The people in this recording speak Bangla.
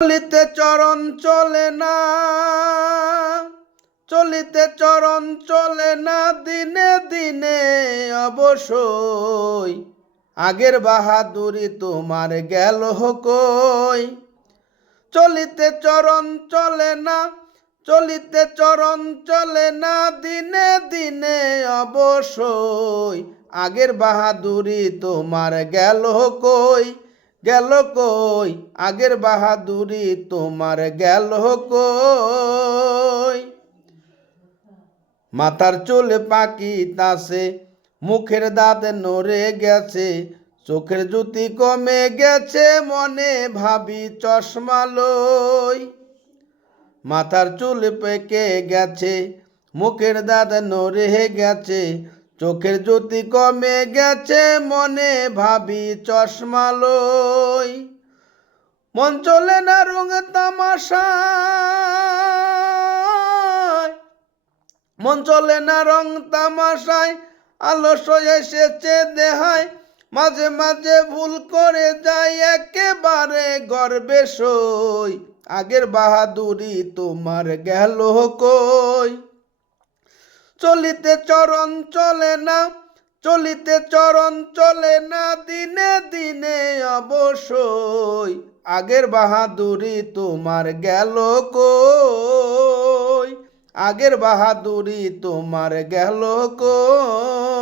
চলিতে চরণ চলে না, চলিতে চরণ চলে না, দিনে দিনে অবশ্যই আগের বাহাদুরি তোমার গেল কই। চলিতে চরণ চলে না, চলিতে চরণ চলে না, দিনে দিনে অবশ্যই আগের বাহাদুরি তোমার গেল কই, গেল কই, আগের বাহাদুরি তোমার গেল কই। মাথার চুল পাকিতাছে, মুখের দাঁত নড়ে গেছে, চোখের জ্যোতি কমে গেছে, মনে ভাবি চশমা লই। মাথার চুল পেকে গেছে, মুখের দাঁত নড়ে গেছে, চোখের জ্যোতি কমে গেছে, মনে ভাবি চশমা লই। মন চলে না রঙ তামাশায়, মন চলে না রং তামাশায়, আলস এসেছে দেহায়, মাঝে মাঝে ভুল করে যায়, একেবারে গর্বে সই আগের বাহাদুরি তোমার গেল কই। চলিতে চরণ চলে না, চলিতে চরণ চলে না, দিনে দিনে অবশ্যই আগের বাহাদুরি তোমার গেল কই, আগের বাহাদুরি তোমার গেল কই।